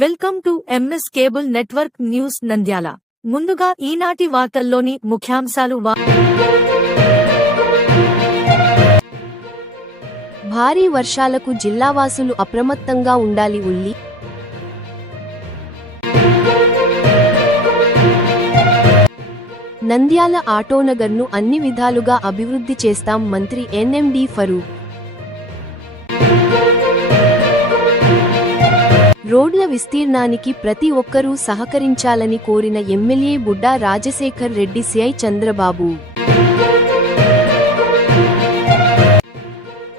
Welcome to MS cable network news Nandyal. ముందుగా ఈనాటి వార్తల్లోని ముఖ్యాంశాలు. భారీ వర్షాలకు జిల్లావాసులు అప్రమత్తంగా ఉండాలి. ఉల్లి నంద్యాల ఆటోనగర్ను అన్ని విధాలుగా అభివృద్ధి చేస్తాం. మంత్రి ఎన్ఎండి ఫరూక్. రోడ్ల విస్తీర్ణానికి ప్రతి ఒక్కరూ సహకరించాలని కోరిన ఎమ్మెల్యే బుడ్డా రాజశేఖర్ రెడ్డి. సిఐ చంద్రబాబు.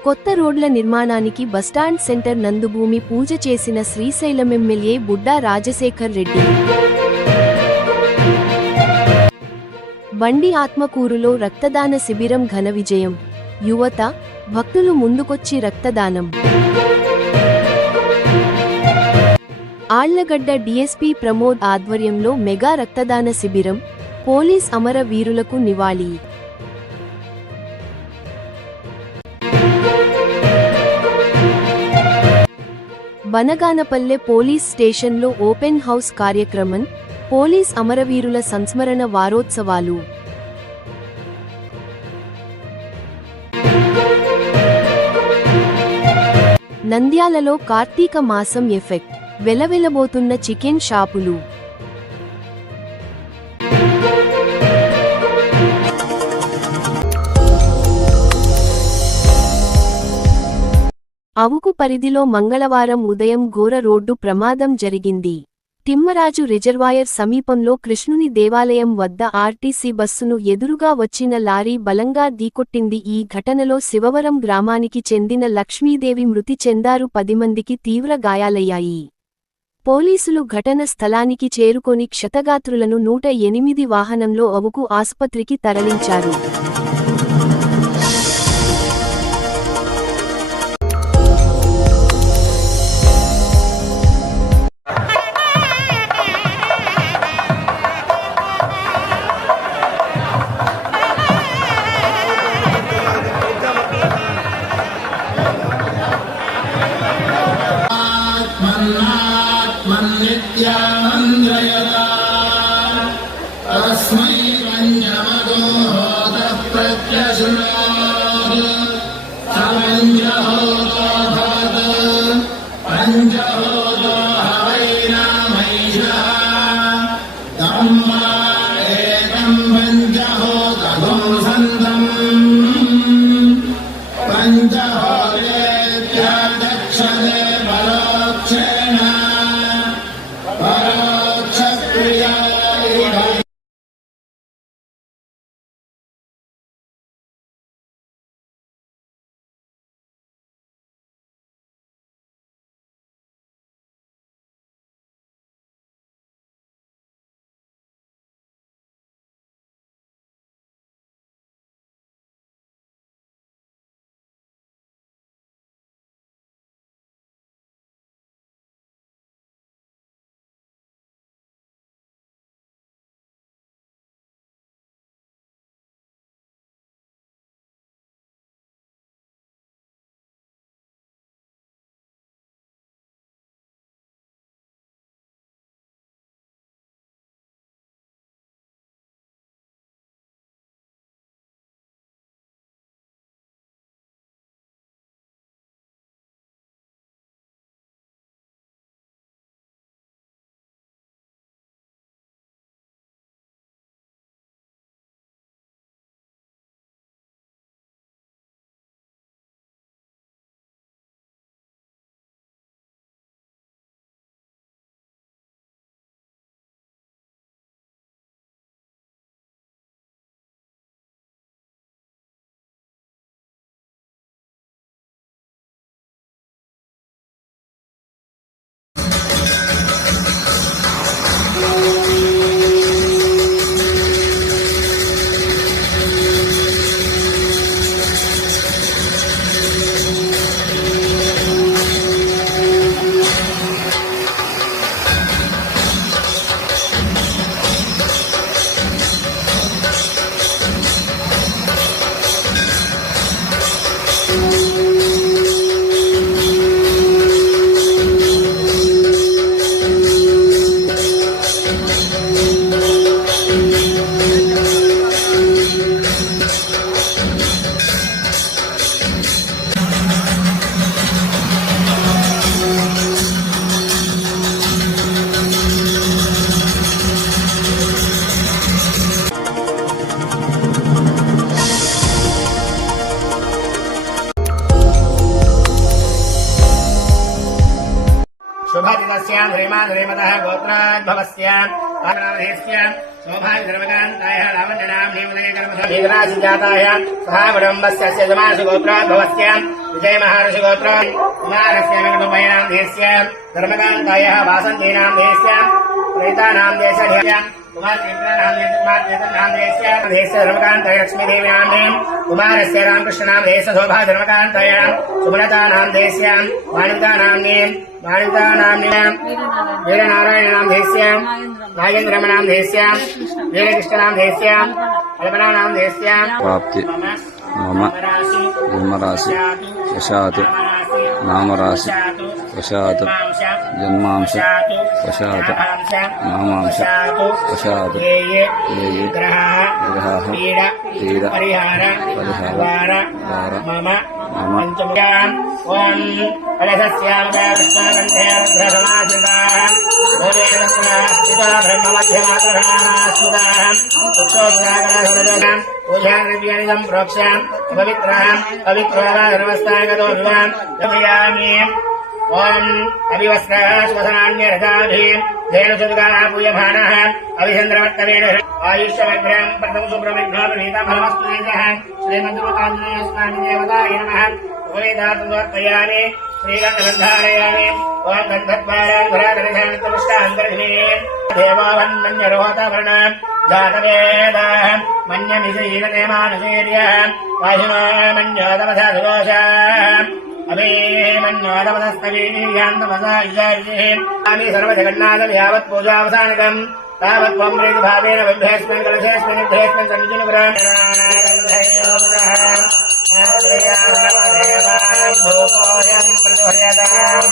కొత్త రోడ్ల నిర్మాణానికి బస్టాండ్ సెంటర్ నందు భూమి పూజ చేసిన శ్రీశైలం ఎమ్మెల్యే బుడ్డా రాజశేఖర్ రెడ్డి. బండి ఆత్మకూరులో రక్తదాన శిబిరం ఘన విజయం. యువత, భక్తులు ముందుకొచ్చి రక్తదానం. ఆళ్లగడ్డ డీఎస్పీ ప్రమోద్ ఆధ్వర్యంలో మెగా రక్తదాన శిబిరం. పోలీస్ అమర వీరులకు నివాళి. బనగానపల్లె పోలీస్ స్టేషన్లో ఓపెన్ హౌస్ కార్యక్రమం. పోలీస్ అమరవీరుల సంస్మరణ వారోత్సవాలు. నంద్యాలలో కార్తీక మాసం ఎఫెక్ట్. వెలవెలబోతున్న చికెన్ షాపులు. అవుకు పరిధిలో మంగళవారం ఉదయం ఘోర రోడ్డు ప్రమాదం జరిగింది. తిమ్మరాజు రిజర్వాయర్ సమీపంలో కృష్ణుని దేవాలయం వద్ద ఆర్టీసీ బస్సును ఎదురుగా వచ్చిన లారీ బలంగా ఢీకొట్టింది. ఈ ఘటనలో శివవరం గ్రామానికి చెందిన లక్ష్మీదేవి మృతి చెందారు. 10 మందికి తీవ్ర గాయాలయ్యాయి. పోలీసులు ఘటన స్థలానికి చేరుకొని క్షతగాత్రులను 108 వాహనంలో అవుకు ఆసుపత్రికి తరలించారు. నిత్యానందయదా తస్మై పంచమదో హోతః ప్రత్యశృణోత్ సపంచహోతో భవత్ పంచహోతో హవైనామైషః ధమ్మా ఏకం పంచహోతగో సంతం పంచహోతేత్యాదక్షతే పరోక్షేణ प्रोक्ताद्भवस्याम् आनामधेस्याम् शोभाविधर्मकान्तायाः लावण्यनाम् हेमलयकर्मसमेतराशिजातायाः सहावडम्बस्य यजमानसुगोत्राद्भवस्याम् विजयमहारषिगोत्राम् कुमारस्य वेङ्कटोपयनाम् देस्याम् धर्मकान्तायाः वासन्तीनाम् देस्याम् प्रेतानाम् देशध्याम् धर्मकान्ताय लक्ष्मीदेवीनाम् कुमारस्य रामकृष्णनाम देश शोभा धर्मकान्ताय सुमलतानाम् देश्याम् माणितानाम् वीरनारायणनाम देश्याम् नागेन्द्रमनाम देश्याम् वीरकृष्णनाम देश्याम् कल्पनानाम देश्याम् प्राप्ति मम जन्मराशि वशात् नामराशि वशात् जन्मांश वशात् नामांश वशात् ये ग्रहाः पीड परिहार द्वार मम पंचमुख्यान् ओम कलशस्यामृतकृष्णकण्ठेर्ध्रसमाश्रिताः भोजेरस्थिता ब्रह्ममध्यमात्रभ्रणास्मृताः उत्सोद्रागणसुरजोगान् पूजाद्रव्यानिदम् प्रोक्ष्याम् अपवित्राम् पवित्रोगाधर्मस्थाय गतो विवान् गमयामि ओम अभिवस्त्रः स्वसनान्यरथाभिः धेनुसुदुगाः पूयमानः अभिचन्द्रवर्तवेण आयुष्यमग्रहम् प्रथम सुब्रह्मण्योपवीतफलमस्तु देशः श्रीमन्त्रुकान्यस्वामिदेवताय नमः उपवेदात्मवर्तयामि श्रीगन्धसन्धारयामि ओम गन्धद्वारान्धराधरशान्तपुष्टान्तर्हिणे देवोऽवन्मन्यरोहतवर्ण जातवेदः मन्यमिषीनते मानुषीर्यः वाहिमामन्योतमसाधुदोषः अभिमन्योदमदस्तवीर्यान्तमसायिषामि सर्वजगन्नाथं यावत् पूजावसानकम् तावत् त्वं प्रीतिभावेन बिम्भेऽस्मिन् कलशेऽस्मिन् युद्धेऽस्मिन् सन्निधिनुग्रहम् धूपोऽयं प्रतिहर्यताम्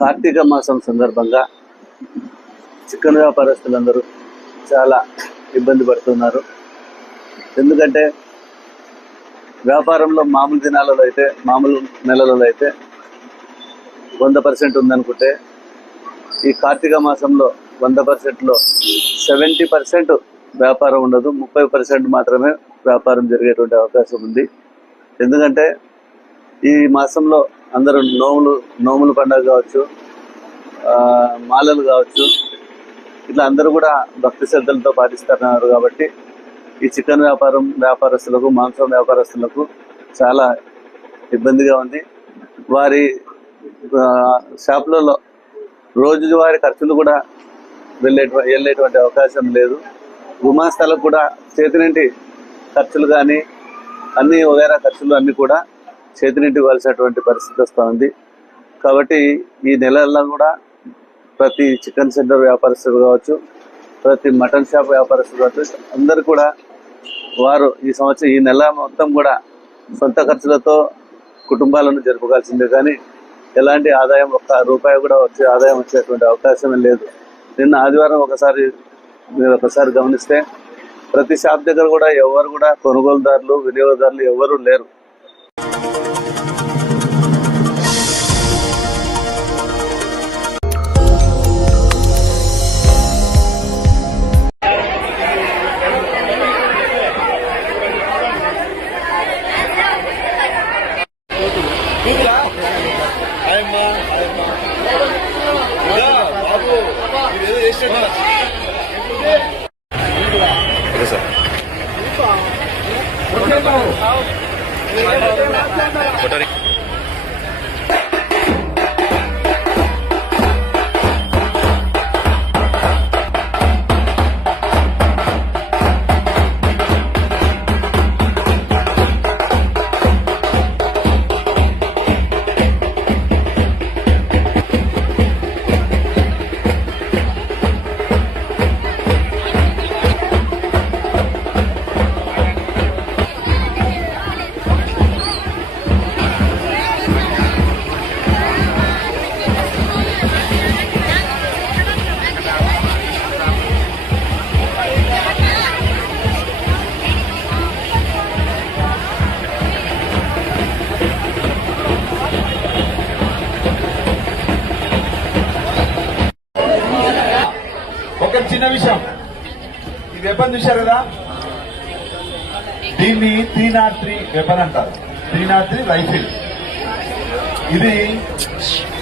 కార్తీక మాసం సందర్భంగా చికెన్ వ్యాపారస్తులందరూ చాలా ఇబ్బంది పడుతున్నారు. ఎందుకంటే వ్యాపారంలో మామూలు దినాలలో అయితే మామూలు నెలలలో అయితే 100% ఉందనుకుంటే ఈ కార్తీక మాసంలో 100%లో 70% వ్యాపారం ఉండదు, 30% మాత్రమే వ్యాపారం జరిగేటువంటి అవకాశం ఉంది. ఎందుకంటే ఈ మాసంలో అందరూ నోములు పండుగ కావచ్చు, మాలలు కావచ్చు, ఇట్లా అందరూ కూడా భక్తి శ్రద్ధలతో పాటిస్తున్నారు. కాబట్టి ఈ చికెన్ వ్యాపారస్తులకు మాంసం వ్యాపారస్తులకు చాలా ఇబ్బందిగా ఉంది. వారి షాపులలో రోజువారీ ఖర్చులు కూడా వెళ్ళేటువంటి అవకాశం లేదు. గుమాస్తాలకు కూడా చేతినింటి ఖర్చులు కానీ అన్ని వగైరా ఖర్చులు అన్నీ కూడా చేతినింటి ఇవ్వాల్సినటువంటి పరిస్థితి వస్తూ ఉంది. కాబట్టి ఈ నెలల్లో కూడా ప్రతి చికెన్ సెంటర్ వ్యాపారస్తులు కావచ్చు, ప్రతి మటన్ షాప్ వ్యాపారస్తులు కావచ్చు, అందరూ కూడా వారు ఈ నెల మొత్తం కూడా సొంత ఖర్చులతో కుటుంబాలను జరుపుకోవాల్సిందే. కానీ ఎలాంటి ఆదాయం ₹1 కూడా ఆదాయం వచ్చేటువంటి అవకాశమే లేదు. నిన్న ఆదివారం మీరు ఒకసారి గమనిస్తే ప్రతి షాప్ దగ్గర కూడా ఎవరు కూడా కొనుగోలుదారులు వినియోగదారులు ఎవరు లేరు. బాబు ఈ వెపన్ చూశారు కదా, దీన్ని 303 వెపన్ అంటారు. 303 రైఫిల్. ఇది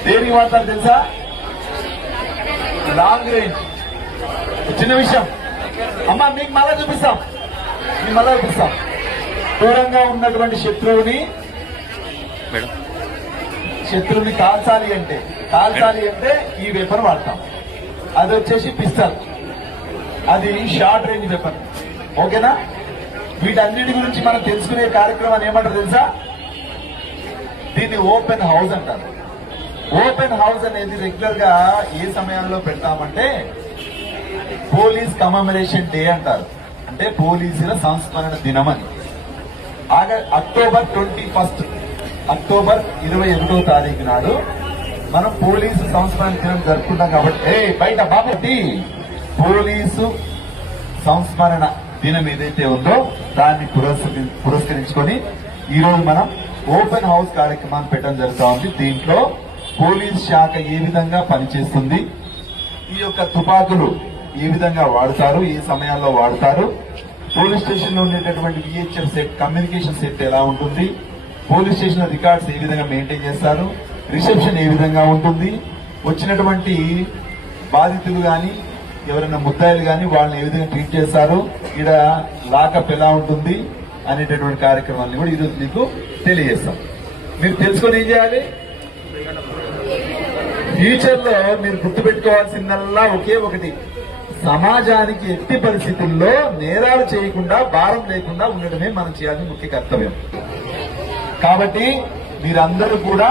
దేనికి వాడతారు తెలుసా? Long range. చిన్న విషయం అమ్మా, మీకు మళ్ళా చూపిస్తాం. దూరంగా ఉన్నటువంటి శత్రువుని కాల్చాలి అంటే ఈ వెపన్ వాడతాం. అది వచ్చేసి పిస్టల్. అది షార్ట్ రేంజ్ వెపన్. ఓకేనా? వీటన్నిటి గురించి మనం తెలుసుకునే కార్యక్రమాన్ని ఏమంటారు తెలుసా? దీన్ని ఓపెన్ హౌస్ అంటారు. ఓపెన్ హౌస్ అనేది రెగ్యులర్ గా ఏ సమయాల్లో పెడతామంటే పోలీస్ కమమరేషన్ డే అంటారు. అంటే పోలీసుల సంస్మరణ దినం అని. అక్టోబర్ 21 అక్టోబర్ 21వ తారీఖు నాడు మనం పోలీసు సంస్మరణ దినం జరుపుకుంటాం. కాబట్టి బయట బాబట్టి పోలీసు సంస్మరణ దినం ఏదైతే ఉందో దాన్ని పురస్కరించుకొని ఈ రోజు మనం ఓపెన్ హౌస్ కార్యక్రమాన్ని పెట్టడం జరుగుతూ ఉంది. దీంట్లో పోలీస్ శాఖ ఏ విధంగా పనిచేస్తుంది, ఈ యొక్క తుపాకులు ఏ విధంగా వాడతారు, ఏ సమయాల్లో వాడతారు, పోలీస్ స్టేషన్ లో ఉండేటటువంటి విహెచ్ఎఫ్ సెట్, కమ్యూనికేషన్ సెట్ ఎలా ఉంటుంది, పోలీస్ స్టేషన్ రికార్డ్స్ ఏ విధంగా మెయింటైన్ చేస్తారు, రిసెప్షన్ ఏ విధంగా ఉంటుంది, వచ్చినటువంటి బాధితులు గాని ఎవరైనా ముద్దాయిలు గాని వాళ్ళని ఏ విధంగా ట్రీట్ చేస్తారు, ఇక్కడ లాకప్ ఎలా ఉంటుంది అనేటటువంటి కార్యక్రమాన్ని కూడా ఈరోజు మీకు తెలియజేస్తాం. మీరు తెలుసుకొని ఏం చేయాలి? ఫ్యూచర్ లో మీరు గుర్తుపెట్టుకోవాల్సిందల్లా ఒకే ఒకటి, సమాజానికి ఎట్టి పరిస్థితుల్లో నేరాలు చేయకుండా, భారం లేకుండా ఉండడమే మనం చేయాల్సిన ముఖ్య కర్తవ్యం. కాబట్టి మీరందరూ కూడా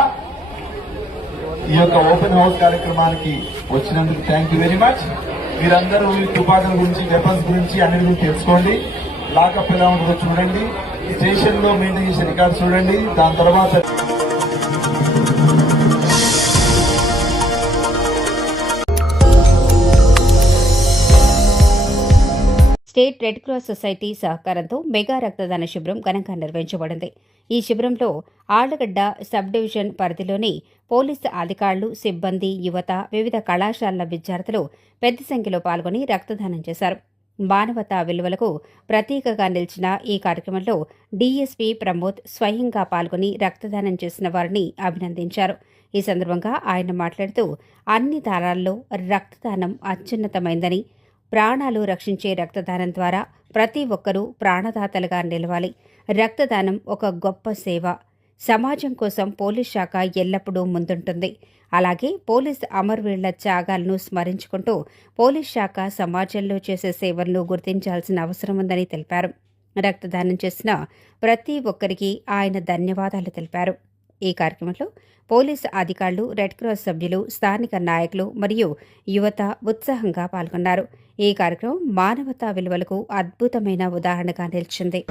ఈ యొక్క ఓపెన్ హౌస్ కార్యక్రమానికి వచ్చినందుకు థ్యాంక్ యూ వెరీ మచ్. మీరందరూ ఈ తుపాకుల గురించి, వెపన్స్ గురించి అన్నిటి గురించి తెలుసుకోండి. లాకప్ ఎలా ఉంటుందో చూడండి, స్టేషన్ లో మెయింటైన్ చేసే రికార్డు చూడండి. దాని తర్వాత స్టేట్ రెడ్ క్రాస్ సొసైటీ సహకారంతో మెగా రక్తదాన శిబిరం ఘనంగా నిర్వహించబడింది. ఈ శిబిరంలో ఆళ్లగడ్డ సబ్ డివిజన్ పరిధిలోని పోలీసు అధికారులు, సిబ్బంది, యువత, వివిధ కళాశాలల విద్యార్థులు పెద్ద సంఖ్యలో పాల్గొని రక్తదానం చేశారు. మానవతా విలువలకు ప్రతీకగా నిలిచిన ఈ కార్యక్రమంలో డీఎస్పీ ప్రమోద్ స్వయంగా పాల్గొని రక్తదానం చేసిన వారిని అభినందించారు. ఈ సందర్భంగా ఆయన మాట్లాడుతూ అన్ని దారాల్లో రక్తదానం అత్యున్నతమైందని, ప్రాణాలు రక్షించే రక్తదానం ద్వారా ప్రతి ఒక్కరూ ప్రాణదాతలుగా నిలవాలి. రక్తదానం ఒక గొప్ప సేవ. సమాజం కోసం పోలీస్ శాఖ ఎల్లప్పుడూ ముందుంటుంది. అలాగే పోలీస్ అమరవీరుల త్యాగాలను స్మరించుకుంటూ పోలీస్ శాఖ సమాజంలో చేసే సేవలను గుర్తించాల్సిన అవసరం ఉందని తెలిపారు. రక్తదానం చేసిన ప్రతి ఒక్కరికి ఆయన ధన్యవాదాలు తెలిపారు. ఈ కార్యక్రమంలో పోలీసు అధికారులు, రెడ్ క్రాస్ సభ్యులు, స్థానిక నాయకులు మరియు యువత ఉత్సాహంగా పాల్గొన్నారు. ఈ కార్యక్రమం మానవతా విలువలకు అద్భుతమైన ఉదాహరణగా నిలిచింది.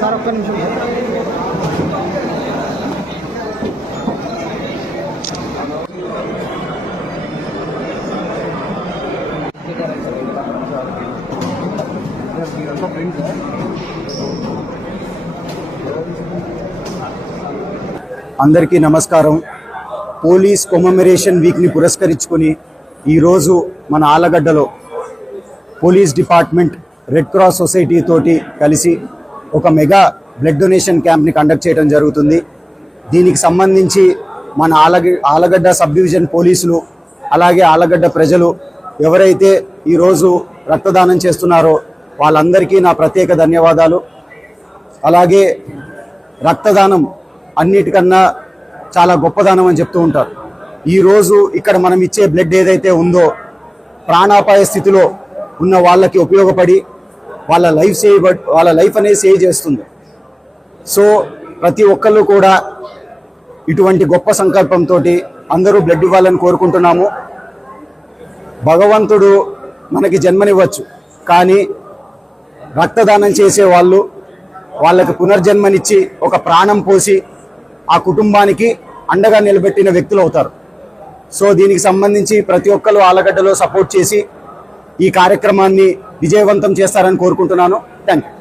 సార్ ఒక్క నిమిషం. అందరికీ నమస్కారం. పోలీస్ కొమెమరేషన్ వీక్ని పురస్కరించుకొని ఈరోజు మన ఆలగడ్డలో police department, red cross society తోటి కలిసి ఒక మెగా బ్లడ్ డొనేషన్ క్యాంప్ని కండక్ట్ చేయడం జరుగుతుంది. దీనికి సంబంధించి మన ఆలగడ్డ సబ్ డివిజన్ పోలీసులు, అలాగే ఆలగడ్డ ప్రజలు ఎవరైతే ఈరోజు రక్తదానం చేస్తున్నారో వాళ్ళందరికీ నా ప్రత్యేక ధన్యవాదాలు. అలాగే రక్తదానం అన్నిటికన్నా చాలా గొప్పదానం అని చెప్తూ ఉంటారు. ఈరోజు ఇక్కడ మనం ఇచ్చే బ్లడ్ ఏదైతే ఉందో ప్రాణాపాయ స్థితిలో ఉన్న వాళ్ళకి ఉపయోగపడి వాళ్ళ లైఫ్ అనేది సేవ్ చేస్తుంది. సో ప్రతి ఒక్కళ్ళు కూడా ఇటువంటి గొప్ప సంకల్పంతో అందరూ బ్లడ్ ఇవ్వాలని కోరుకుంటున్నాము. భగవంతుడు మనకి జన్మనివ్వచ్చు, కానీ రక్తదానం చేసే వాళ్ళకి పునర్జన్మనిచ్చి ఒక ప్రాణం పోసి ఆ కుటుంబానికి అండగా నిలబెట్టిన వ్యక్తులు అవుతారు. సో దీనికి సంబంధించి ప్రతి ఒక్కరు ఆలగడ్డలో సపోర్ట్ చేసి ఈ కార్యక్రమాన్ని విజయవంతం చేస్తారని కోరుకుంటున్నాను. Thank you.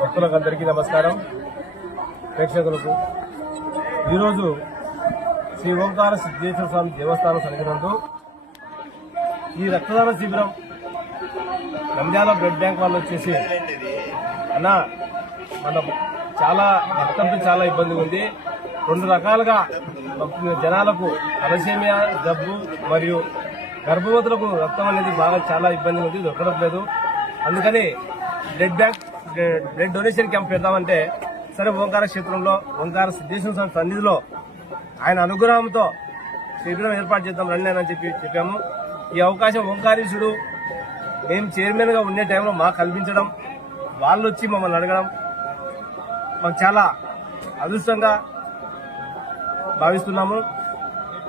భక్తులకు అందరికీ నమస్కారం. ప్రేక్షకులకు ఈరోజు శ్రీ ఓంకార సిద్ధేశ్వర స్వామి దేవస్థానం సన్నిధినందు ఈ రక్తదాన శిబిరం నంద్యాల బ్లడ్ బ్యాంక్ వాళ్ళు వచ్చేసి అన్న మన రక్తంతో చాలా ఇబ్బంది ఉంది. 2 రకాలుగా జనాలకు తలసేమియా జబ్బు మరియు గర్భవతులకు రక్తం అనేది చాలా ఇబ్బంది ఉంది, దొరకడం లేదు. అందుకని బ్లడ్ డొనేషన్ క్యాంప్ పెడదామంటే సరే ఓంకార క్షేత్రంలో ఓంకార సిద్ధేశ్వర స్వామి సన్నిధిలో ఆయన అనుగ్రహంతో శిబిరం ఏర్పాటు చేద్దాం రండి అని చెప్పాము. ఈ అవకాశం ఓంకారీశుడు మేము చైర్మన్ గా ఉండే టైంలో మాకు కల్పించడం, వాళ్ళు వచ్చి మమ్మల్ని అడగడం మాకు చాలా అదృష్టంగా భావిస్తున్నాము.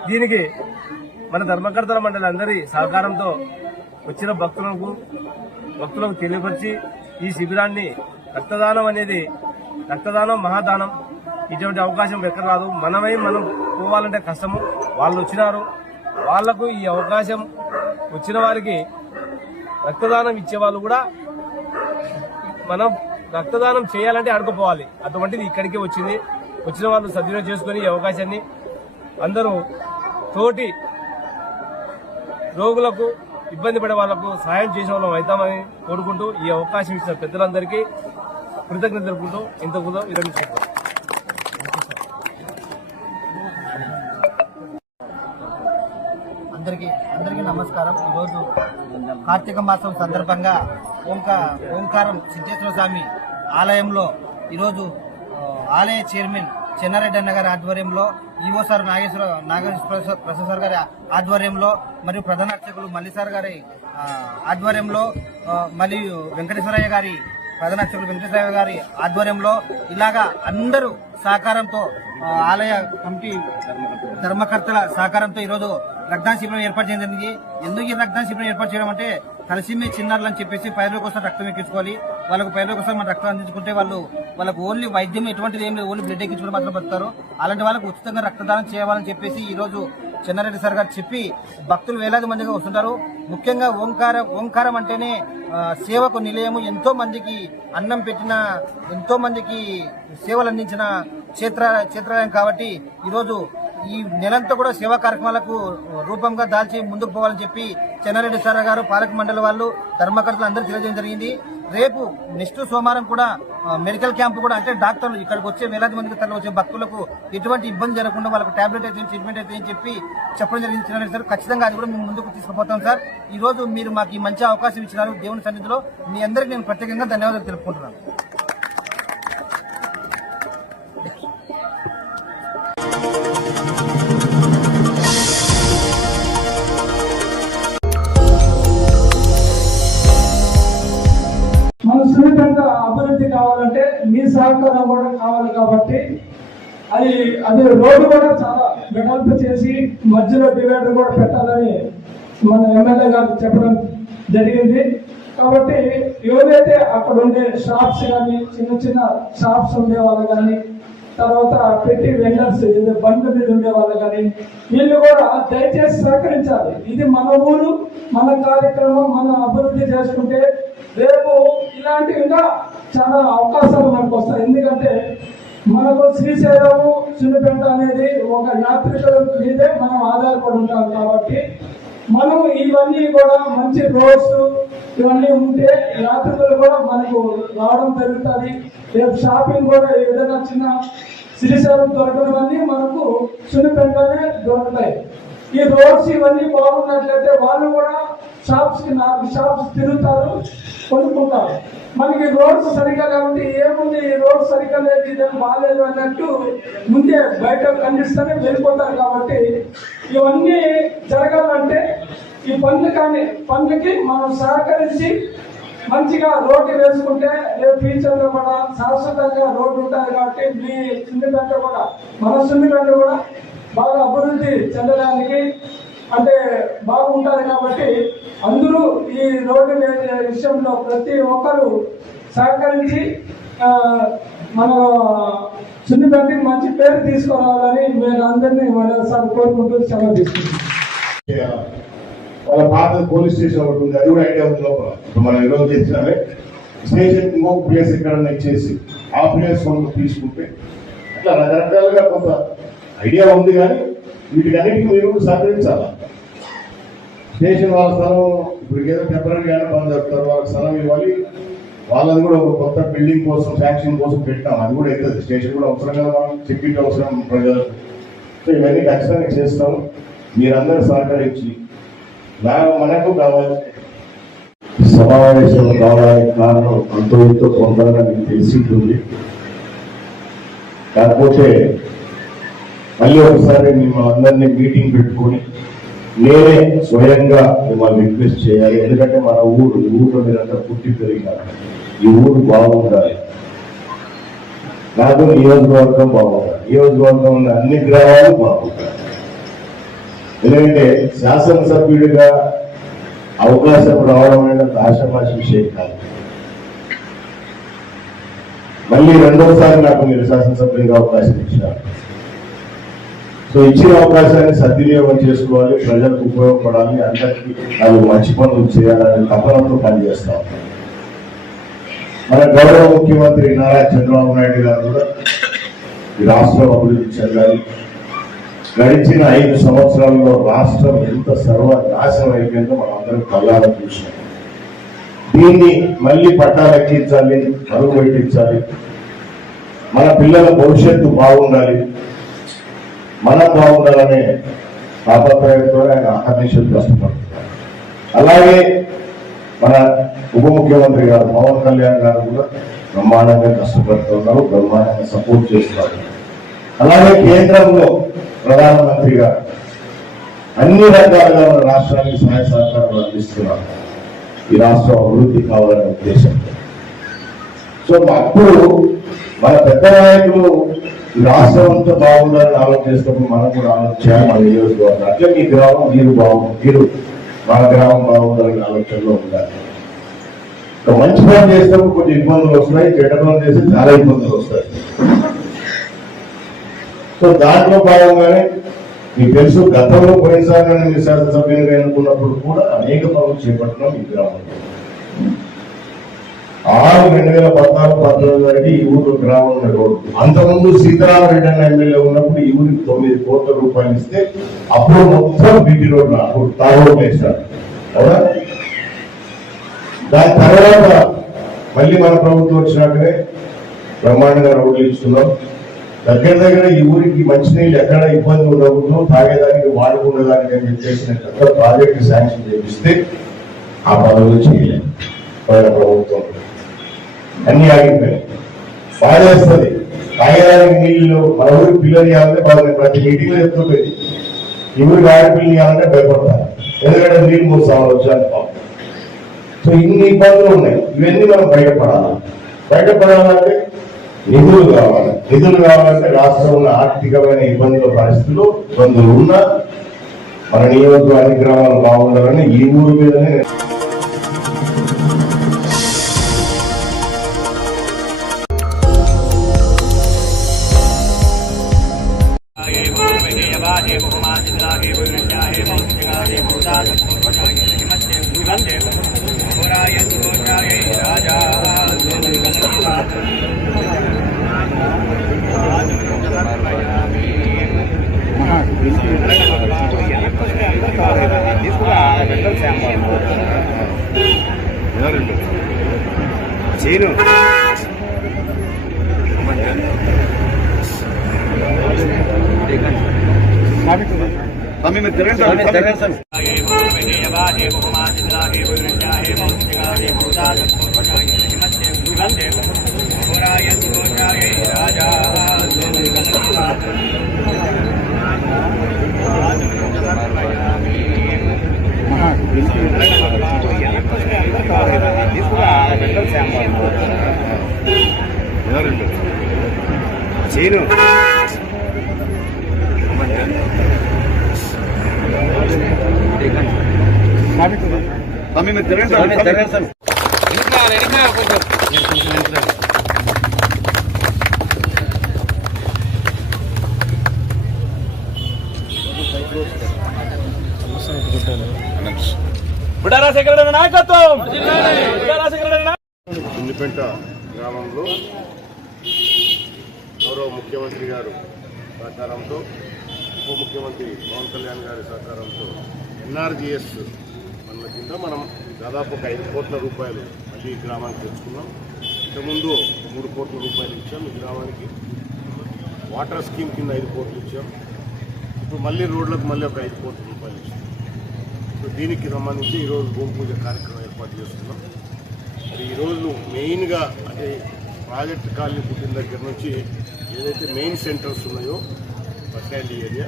దీనికి మన ధర్మకర్తల మండలి అందరి సహకారంతో వచ్చిన భక్తులకు తెలియపరిచి ఈ శిబిరాన్ని రక్తదానం మహాదానం, ఇటువంటి అవకాశం ఎక్కడ రాదు. మనం పోవాలంటే కష్టము. వాళ్ళు వచ్చినారు, వాళ్లకు ఈ అవకాశం వచ్చిన వారికి రక్తదానం ఇచ్చేవాళ్ళు కూడా మనం రక్తదానం చేయాలంటే అడుగుపోవాలి. అటువంటిది ఇక్కడికి వచ్చిన వాళ్ళు సద్వినియోగం చేసుకుని ఈ అవకాశాన్ని అందరూ తోటి రోగులకు ఇబ్బంది పడే వాళ్లకు సహాయం చేసిన వాళ్ళం అవుతామని కోరుకుంటూ ఈ అవకాశం ఇచ్చిన పెద్దలందరికీ కృతజ్ఞత తెలుపుకుంటూ ఇంతకు విరమించుకుంటాం. అందరికీ నమస్కారం. ఈరోజు కార్తీక మాసం సందర్భంగా ఓంకారం సిద్ధేశ్వర స్వామి ఆలయంలో ఈరోజు ఆలయ చైర్మన్ చెన్నారెడ్డి అన్న గారి ఆధ్వర్యంలో, ఈవో సార్ నాగేశ్వర ప్రసాద్ గారి ఆధ్వర్యంలో మరియు ప్రధాన అర్చకులు మల్లిసార్ గారి ఆధ్వర్యంలో మరియు వెంకటేశ్వరయ్య గారి ప్రధాన అర్చకులు వెంకటేశ్వరయ్య గారి ఆధ్వర్యంలో ఇలాగా అందరూ సహకారంతో ఆలయ కమిటీ ధర్మకర్తల సహకారంతో ఈరోజు రక్తదాన శిబిరం ఏర్పాటు చేయడం జరిగింది. ఎందుకు ఈ రక్తదాన శిబిరం ఏర్పాటు చేయడం అంటే తలసీమే చిన్నారులు అని చెప్పేసి 10 రోజుల కోసం రక్తం ఎక్కించుకోవాలి. వాళ్ళకు 10 రోజుల కోసం మనం రక్తం అందించుకుంటే వాళ్ళకు ఓన్లీ వైద్యం ఎటువంటిది ఏం లేదు, ఓన్లీ బ్లడ్ ఎక్కించుకుని మాత్రం బతుకుతారు. అలాంటి వాళ్ళకు ఉచితంగా రక్తదానం చేయాలని చెప్పేసి ఈ రోజు చెన్నారెడ్డి సార్ గారు చెప్పి భక్తులు వేలాది మందిగా వస్తుంటారు. ముఖ్యంగా ఓంకారం అంటేనే సేవకు నిలయము. ఎంతో మందికి అన్నం పెట్టిన, ఎంతో మందికి సేవలు అందించిన క్షేత్రాలయం కాబట్టి ఈరోజు ఈ నెలంతా కూడా సేవా కార్యక్రమాలకు రూపంగా దాల్చి ముందుకు పోవాలని చెప్పి చెన్నారెడ్డి సార్ గారు, పాలక మండలి వాళ్ళు, ధర్మకర్తలు అందరూ తెలియజేయడం జరిగింది. రేపు నెక్స్ట్ సోమవారం కూడా మెడికల్ క్యాంప్ కూడా, అంటే డాక్టర్లు ఇక్కడికి వచ్చే వేలాది మందికి తరలి వచ్చే భక్తులకు ఎటువంటి ఇబ్బంది జరగకుండా వాళ్ళకు టాబ్లెట్ అయితే ట్రీట్మెంట్ అయితే అని చెప్పి చెప్పడం జరిగింది చెన్నారెడ్డి సార్. ఖచ్చితంగా అది కూడా మేము ముందుకు తీసుకుపోతాం సార్. ఈ రోజు మీరు మాకు ఈ మంచి అవకాశం ఇచ్చినారు దేవుని సన్నిధిలో. మీ అందరికీ నేను ప్రత్యేకంగా ధన్యవాదాలు తెలుపుకుంటున్నాను. మన సున్నితంగా అభివృద్ధి కావాలంటే మీ సహకారం కూడా కావాలి. కాబట్టి అది రోడ్డు కూడా చాలా వెడల్పు చేసి మధ్యలో డివైడర్ కూడా పెట్టాలని మన ఎమ్మెల్యే గారు చెప్పడం జరిగింది. కాబట్టి ఎవరైతే అక్కడ ఉండే షాప్స్ కానీ, చిన్న షాప్స్ ఉండే వాళ్ళు కానీ, తర్వాత పెట్టి వెండర్స్ బండ్ల మీద ఉండే వాళ్ళు కానీ, వీళ్ళు కూడా దయచేసి సహకరించాలి. ఇది మన ఊరు, మన కార్యక్రమం, మనం అభివృద్ధి చేసుకుంటే రేపు ఇలాంటి ఇంకా చాలా అవకాశాలు మనకు వస్తాయి. ఎందుకంటే మనకు శ్రీశైలము, సున్నిపేట అనేది ఒక యాత్రికుల మీదే మనం ఆధారపడి ఉంటాం. కాబట్టి మనం ఇవన్నీ కూడా మంచి రోడ్స్ ఇవన్నీ ఉంటే యాత్రికులు కూడా మనకు రావడం జరుగుతుంది. రేపు షాపింగ్ కూడా ఏదైనా చిన్న శ్రీశైలం దొరకనివన్నీ మనకు సున్నిపేటనే దొరుకుతాయి. ఈ రోడ్స్ ఇవన్నీ బాగున్నట్లయితే వాళ్ళు కూడా షాప్స్ కి 4 షాప్స్ తిరుగుతారు, కొనుక్కుంటారు. మనకి రోడ్స్ సరిగా కాబట్టి ఏముంది, ఈ రోడ్ సరిగా లేదు, ఇదేం బాగాలేదు అన్నట్టు ముందే బయట ఖండిస్తూనే వెళ్ళిపోతారు. కాబట్టి ఇవన్నీ జరగాలంటే ఈ పనులకి మనం సహకరించి మంచిగా రోడ్డు వేసుకుంటే రేపు ఫ్యూచర్ లో కూడా శాశ్వతంగా రోడ్డు ఉంటాయి. కాబట్టి మీ సున్నిపేట కూడా మన సున్నిపేట కూడా బాగా అభివృద్ధి చెందడానికి అంటే బాగుంటుంది. కాబట్టి అందరూ ఈ రోడ్డు విషయంలో ప్రతి ఒక్కరూ సహకరించి మన సున్నిపేటకి మంచి పేరు తీసుకురావాలని మేము అందరినీ మరోసారి కోరుకుంటూ సెలవు తీసుకుంటాం. వాళ్ళ పాత పోలీస్ స్టేషన్ ఒకటి ఉంది, అది కూడా ఐడియా ఉంది లోపల. ఇప్పుడు మనం ఈరోజు చేసినామే స్టేషన్ ఇంకొక ప్లేస్ ఎక్కడన్నా ఇచ్చేసి ఆ ప్లేస్ కొంత తీసుకుంటే అట్లా రకరకాలుగా కొంత ఐడియా ఉంది. కానీ వీటికన్నిటికీ మీరు సహకరించాలి. స్టేషన్ వాళ్ళ స్థలం ఇప్పుడు ఏదో టెంపరీగా బంద్ చెప్తారు, వాళ్ళకి స్థలం ఇవ్వాలి. వాళ్ళది కూడా ఒక కొత్త బిల్డింగ్ కోసం శాంక్షన్ కోసం పెట్టాం, అది కూడా అవుతుంది. స్టేషన్ కూడా అవసరం కదా, మనం సెక్యూరిటీ అవసరం ప్రజలకు. సో ఇవన్నీ ఖచ్చితంగా చేస్తాము. మీరందరూ సహకరించి మనకు కావాలి. సమావేశం కావడానికి కారణం అంతో ఎంతో కొంతగా మీకు తెలిసింటుంది. కాకపోతే మళ్ళీ ఒకసారి మిమ్మల్ని అందరినీ మీటింగ్ పెట్టుకొని నేనే స్వయంగా మిమ్మల్ని రిక్వెస్ట్ చేయాలి. ఎందుకంటే మన ఊళ్ళో మీరంతా పుట్టి పెరిగినారు. ఈ ఊరు బాగుండాలి, నాకు నియోజకవర్గం బాగుండాలి, నియోజకవర్గం ఉన్న అన్ని గ్రామాలు బాగుండాలి. ఎందుకంటే శాసనసభ్యుడిగా అవకాశం రావడం అనేది ఆశామాషి విషయం కాదు. మళ్ళీ రెండోసారి నాకు మీరు శాసనసభ్యుడిగా అవకాశం ఇచ్చారు. సో ఇచ్చిన అవకాశాన్ని సద్వినియోగం చేసుకోవాలి, ప్రజలకు ఉపయోగపడాలి, అందరికీ వాళ్ళు మంచి పనులు చేయాలనే తపనతో పనిచేస్తాం. మన గౌరవ ముఖ్యమంత్రి నారా చంద్రబాబు నాయుడు గారు కూడా ఈ రాష్ట్రం అభివృద్ధి చెందాలి. గడిచిన 5 సంవత్సరాల్లో రాష్ట్రం ఎంత సర్వనాశనం అయిపోయిందో మనం అందరం కళ్ళారా చూసాం. దీన్ని మళ్ళీ పట్టాలెక్కించాలి, అడుగు పెట్టించాలి. మన పిల్లల భవిష్యత్తు బాగుండాలి, మనం బాగుండాలనే తాపత్రయంతో ఆయన అహర్నిశలు కష్టపడుతున్నారు. అలాగే మన ఉప ముఖ్యమంత్రి గారు పవన్ కళ్యాణ్ గారు కూడా బ్రహ్మాండంగా కష్టపడుతున్నారు, బ్రహ్మాండంగా సపోర్ట్ చేస్తున్నారు. అలాగే కేంద్రంలో ప్రధానమంత్రి గారు అన్ని రకాలుగా మన రాష్ట్రానికి సహాయ సహకారాలు అందిస్తున్నారు ఈ రాష్ట్రం అభివృద్ధి కావాలనే ఉద్దేశంతో. సో అప్పుడు మన పెద్ద నాయకులు ఈ రాష్ట్రం అంతా బాగుండాలని ఆలోచిస్తున్నప్పుడు మనం కూడా ఆలోచించాలి. మన నియోజకవర్గం అట్లా మీ గ్రామం మీరు మన గ్రామం బాగుండాలని ఆలోచనలో ఉండాలి. మంచి పని చేసినప్పుడు కొన్ని ఇబ్బందులు వస్తాయి, చెడ్డ పని చేస్తే చాలా ఇబ్బందులు వస్తాయి. సో దాంట్లో భాగంగానే మీకు తెలుసు, గతంలో పోయినసారి మీ శాసనసభ్యులుగా ఎన్నుకున్నప్పుడు కూడా అనేక పనులు చేపట్టడం ఈ గ్రామంలో. 2014-19 వరకు ఈ ఊరు గ్రామం రోడ్డు. అంతకుముందు సీతారామరెడ్డి అన్న ఎమ్మెల్యే ఉన్నప్పుడు ఈ ఊరికి 9 కోట్ల రూపాయలు ఇస్తే అప్పుడు మొత్తం బీటీ రోడ్డు అప్పుడు తార్ రోడ్లు వేశారు, అవునా? దాని తర్వాత మళ్ళీ మన ప్రభుత్వం వచ్చినాకనే బ్రహ్మాండంగా రోడ్లు ఇస్తున్నాం. దగ్గర ఈ ఊరికి మంచినీళ్ళు ఎక్కడ ఇబ్బంది ఉండకూడదు, తాగేదానికి వాడుకునేదానికి అని చెప్పేసి పెద్ద ప్రాజెక్టు శాంక్షన్ చేపిస్తే ఆ పనులు చేయలేదు పోయిన ప్రభుత్వం. అన్ని ఆగిపోయాయి. బాధేస్తుంది, తాగేదానికి నీళ్ళు మన ఊరికి పిల్లలు ఇవ్వాలంటే బాగా ప్రతి మీటింగ్ లో చెప్తుంటుంది. ఈ ఊరికి ఆడపిల్లలు ఇవ్వాలంటే భయపడతారు, ఎందుకంటే నీళ్ళు మోసాలు వచ్చాను. సో ఇన్ని ఇబ్బందులు ఉన్నాయి. ఇవన్నీ మనం బయటపడాలంటే నిధులు కావాలి. నిధులు కావాలంటే రాష్ట్రంలో ఉన్న ఆర్థికమైన ఇబ్బందుల పరిస్థితులు ఉన్న మన నియోజకవర్గ గ్రామాలు బాగుండాలని ఈ ఊరు మీదనే చీను చీను సున్నిపేట గ్రామంలో గౌరవ ముఖ్యమంత్రి గారు సహకారంతో ఉప ముఖ్యమంత్రి పవన్ కళ్యాణ్ గారి సహకారంతో ఎన్ఆర్జీఎస్ పనుల కింద మనం దాదాపు ఒక 5 కోట్ల రూపాయలు మళ్ళీ ఈ గ్రామానికి తెచ్చుకున్నాం. ఇంతకుముందు 3 కోట్ల రూపాయలు ఇచ్చాం ఈ గ్రామానికి. వాటర్ స్కీమ్ కింద 5 కోట్లు ఇచ్చాం. ఇప్పుడు మళ్ళీ రోడ్లకు మళ్ళీ ఒక 5 కోట్ల రూపాయలు ఇచ్చాం. సో దీనికి సంబంధించి ఈరోజు భూమి పూజ కార్యక్రమం ఏర్పాటు చేస్తున్నాం. మరి ఈరోజు మెయిన్గా అంటే ప్రాజెక్ట్ కాలనీ పుట్టిన దగ్గర నుంచి ఏదైతే మెయిన్ సెంటర్స్ ఉన్నాయో బస్ స్టాండ్ ఏరియా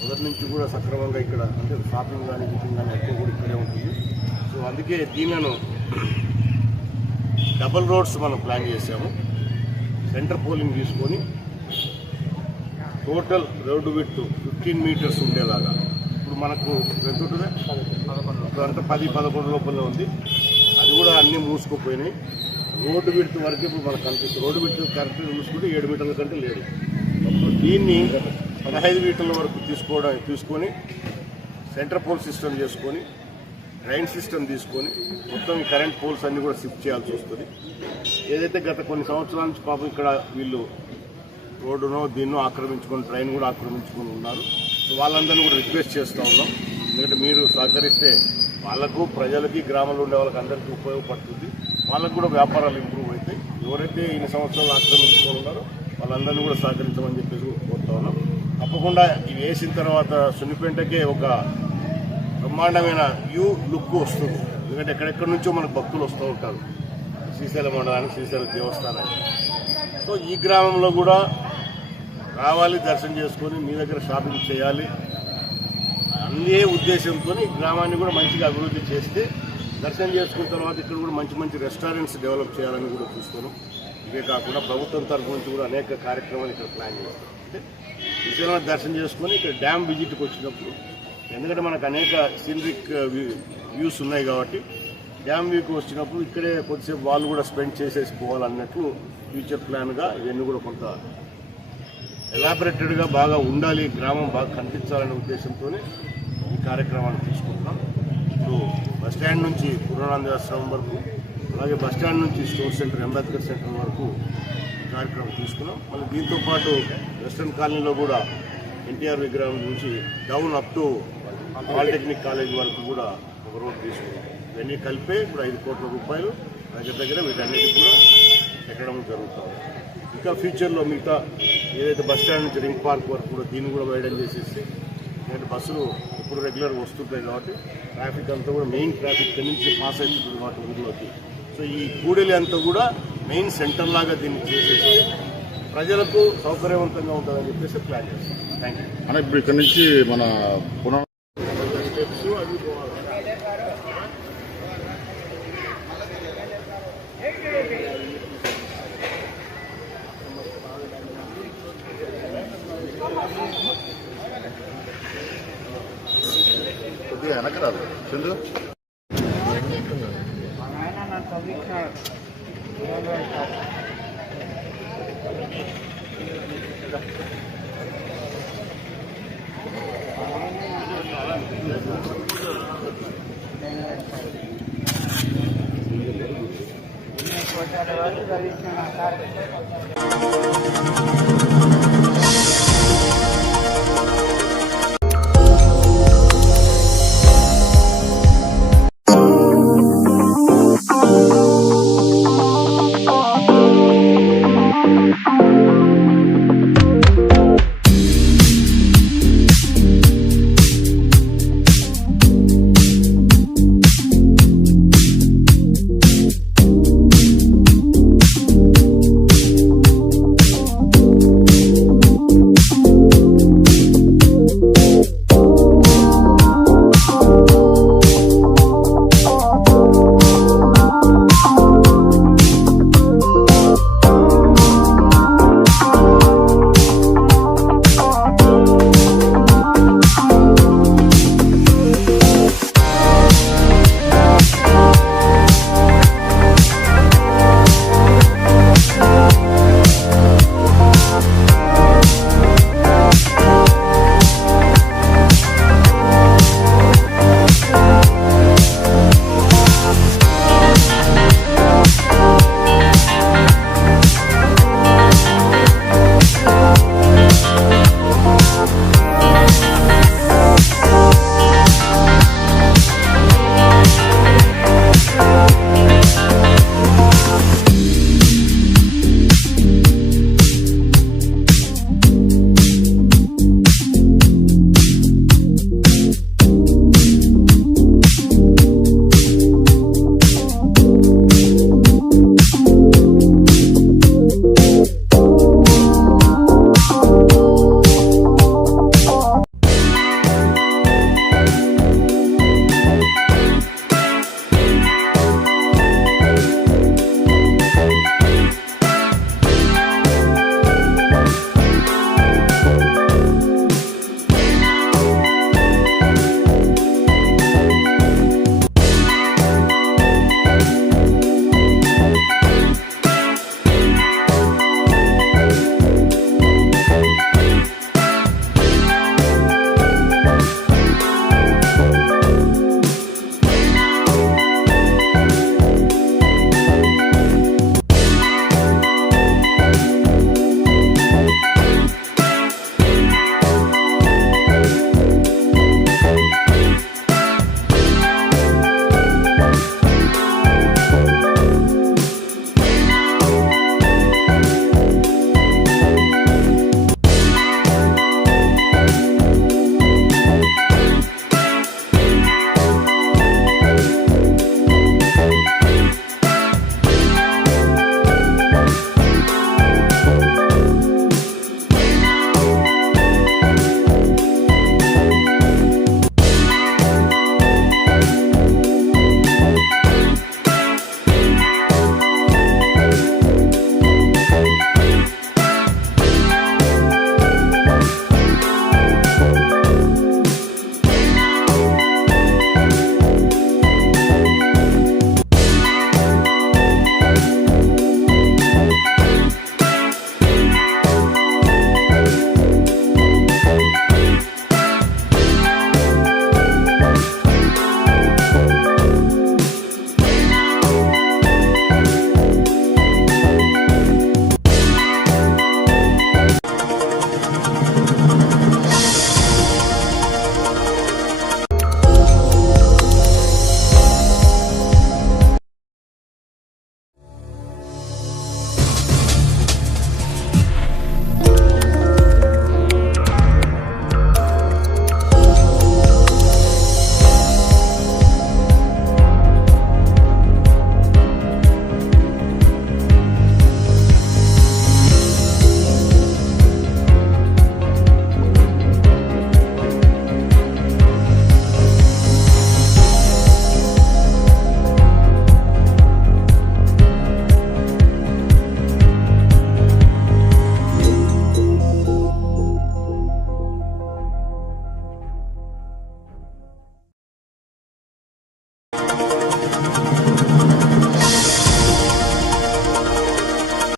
మొదటి నుంచి కూడా సక్రమంగా ఇక్కడ అంటే షాపింగ్ కానీ బుకింగ్ కానీ ఎక్కువ కూడా ఇక్కడే ఉంటుంది. సో అందుకే దీనిలను డబల్ రోడ్స్ మనం ప్లాన్ చేసాము. సెంటర్ పోలింగ్ తీసుకొని టోటల్ రోడ్డు విడ్త్ 15 మీటర్స్ ఉండేలాగా ఇప్పుడు మనకు ఎంత ఉంటుంది ఇప్పుడు అంతా 10-11 లోపల ఉంది. అది కూడా అన్నీ మూసుకుపోయినాయి. రోడ్డు విడ్త్ వరకు ఇప్పుడు మనకు కనిపిస్తుంది. రోడ్డు విడ్త్ కరెక్ట్గా చూసుకుంటే 7 మీటర్ల కంటే లేదు. దీన్ని 15 మీటర్ల వరకు తీసుకొని సెంటర్ పోల్ సిస్టమ్ చేసుకొని డ్రైన్ సిస్టమ్ తీసుకొని మొత్తం ఈ కరెంట్ పోల్స్ అన్నీ కూడా షిఫ్ట్ చేయాల్సి వస్తుంది. ఏదైతే గత కొన్ని సంవత్సరాల నుంచి పాపం ఇక్కడ వీళ్ళు రోడ్డునో దీన్నో ఆక్రమించుకొని డ్రైన్ కూడా ఆక్రమించుకొని ఉన్నారు. సో వాళ్ళందరినీ కూడా రిక్వెస్ట్ చేస్తూ ఉన్నాం. ఎందుకంటే మీరు సహకరిస్తే వాళ్ళకు ప్రజలకి గ్రామంలో ఉండే వాళ్ళకి అందరికీ ఉపయోగపడుతుంది. వాళ్ళకు కూడా వ్యాపారాలు ఇంప్రూవ్ అవుతాయి. ఎవరైతే ఇన్ని సంవత్సరాలు ఆక్రమించుకొని ఉన్నారో వాళ్ళందరినీ కూడా సహకరించమని చెప్పేసి కోరుతా ఉన్నాం. తప్పకుండా ఇవి వేసిన తర్వాత సున్నిపేటకే ఒక బ్రహ్మాండమైన వ్యూ లుక్ వస్తుంది. ఎందుకంటే ఎక్కడెక్కడి నుంచో మనకు భక్తులు వస్తూ ఉంటారు శ్రీశైలం మండలానికి, శ్రీశైలం దేవస్థానానికి. సో ఈ గ్రామంలో కూడా రావాలి, దర్శనం చేసుకొని మీ దగ్గర షాపింగ్ చేయాలి అనే ఉద్దేశంతో ఈ గ్రామాన్ని కూడా మంచిగా అభివృద్ధి చేస్తే దర్శనం చేసుకున్న తర్వాత ఇక్కడ కూడా మంచి మంచి రెస్టారెంట్స్ డెవలప్ చేయాలని కూడా చూస్తున్నాం. ఇవే కాకుండా ప్రభుత్వం తరఫు నుంచి కూడా అనేక కార్యక్రమాలు ఇక్కడ ప్లాన్ చేస్తాం. అంటే విజయనగరం దర్శనం చేసుకొని ఇక్కడ డ్యామ్ విజిట్కి వచ్చినప్పుడు ఎందుకంటే మనకు అనేక సీనరిక్ వ్యూస్ ఉన్నాయి కాబట్టి డ్యామ్ వ్యూకి వచ్చినప్పుడు ఇక్కడే కొద్దిసేపు వాళ్ళు కూడా స్పెండ్ చేసేసి పోవాలన్నట్లు ఫ్యూచర్ ప్లాన్గా ఇవన్నీ కూడా కొంత ఎలాబరేటెడ్గా బాగా ఉండాలి, గ్రామం బాగా కనిపించాలనే ఉద్దేశంతోనే ఈ కార్యక్రమాలు తీసుకుంటున్నాం. ఇప్పుడు బస్టాండ్ నుంచి పూర్ణానందాశ్రమం వరకు, అలాగే బస్టాండ్ నుంచి స్టోర్ సెంటర్ అంబేద్కర్ సెంటర్ వరకు కార్యక్రమం తీసుకున్నాం. మళ్ళీ దీంతోపాటు వెస్టర్న్ కాలనీలో కూడా ఎన్టీఆర్ విగ్రహం నుంచి down up to polytechnic college వరకు కూడా ఒక రోడ్ తీసుకున్నాం. ఇవన్నీ కలిపే ఇప్పుడు 5 కోట్ల రూపాయలు దగ్గర వీటన్నిటికి కూడా ఎక్కడం జరుగుతుంది. ఇంకా ఫ్యూచర్లో మిగతా ఏదైతే బస్టాండ్ నుంచి రింగ్ పార్క్ వరకు కూడా దీన్ని కూడా వైడన్ చేసేసి ఎందుకంటే బస్సులు ఎప్పుడు రెగ్యులర్గా వస్తుంటాయి కాబట్టి ట్రాఫిక్ అంతా కూడా మెయిన్ ట్రాఫిక్ ఇక్కడి నుంచి పాస్ అవుతుంది వాటి ఊళ్ళోకి. సో ఈ కూడలి అంతా కూడా మెయిన్ సెంటర్ లాగా దీన్ని చేసేసి ప్రజలకు సౌకర్యవంతంగా ఉంటుందని చెప్పేసి ప్లాన్ చేస్తాం. థ్యాంక్ యూ అన్న. ఇప్పుడు ఇక్కడ నుంచి మన స్టెప్స్ అవి పోవాలి. కొద్దిగా వెనక రాదు చంద్రు.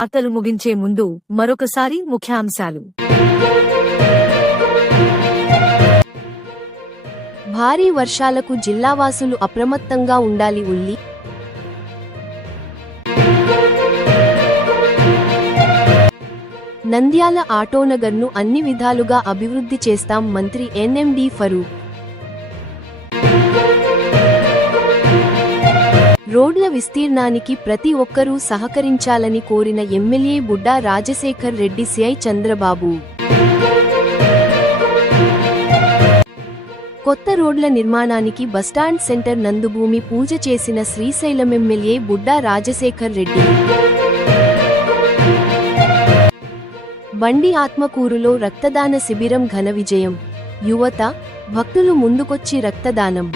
వార్తలు ముగించే ముందు మరొకసారి ముఖ్యాంశాలు. భారీ వర్షాలకు జిల్లావాసులు అప్రమత్తంగా ఉండాలి. ఉల్లి నంద్యాల ఆటోనగర్ను అన్ని విధాలుగా అభివృద్ధి చేస్తాం మంత్రి ఎన్ఎండి ఫరూక్. రోడ్ల విస్తీర్ణానికి ప్రతి ఒక్కరూ సహకరించాలని కోరిన ఎమ్మెల్యే బుడ్డా రాజశేఖర్ రెడ్డి. సిఐ చంద్రబాబు కొత్త రోడ్ల నిర్మాణానికి బస్టాండ్ సెంటర్ నందు భూమి పూజ చేసిన శ్రీశైలం ఎమ్మెల్యే బుడ్డా రాజశేఖర్ రెడ్డి. బండి ఆత్మకూరులో రక్తదాన శిబిరం ఘన విజయం. యువత, భక్తులు ముందుకొచ్చి రక్తదానం.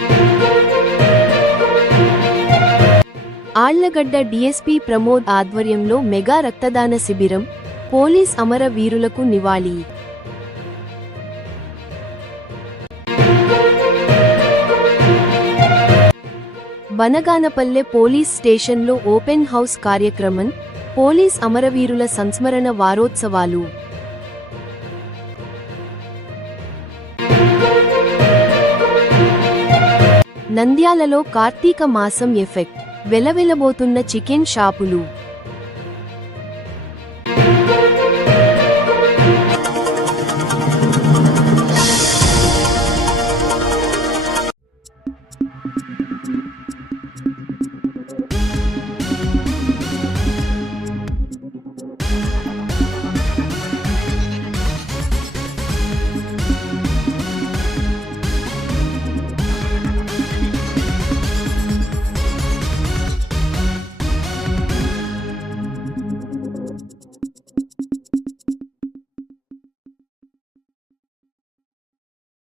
ఆళ్లగడ్డ డీఎస్పీ ప్రమోద్ ఆధ్వర్యంలో మెగా రక్తదాన శిబిరం. పోలీస్ అమర వీరులకు నివాళి. బనగానపల్లె పోలీస్ స్టేషన్లో ఓపెన్ హౌస్ కార్యక్రమం. పోలీస్ అమరవీరుల సంస్మరణ వారోత్సవాలు. నంద్యాలలో కార్తీక మాసం ఎఫెక్ట్. వెలవెలబోతున్న చికెన్ షాపులు.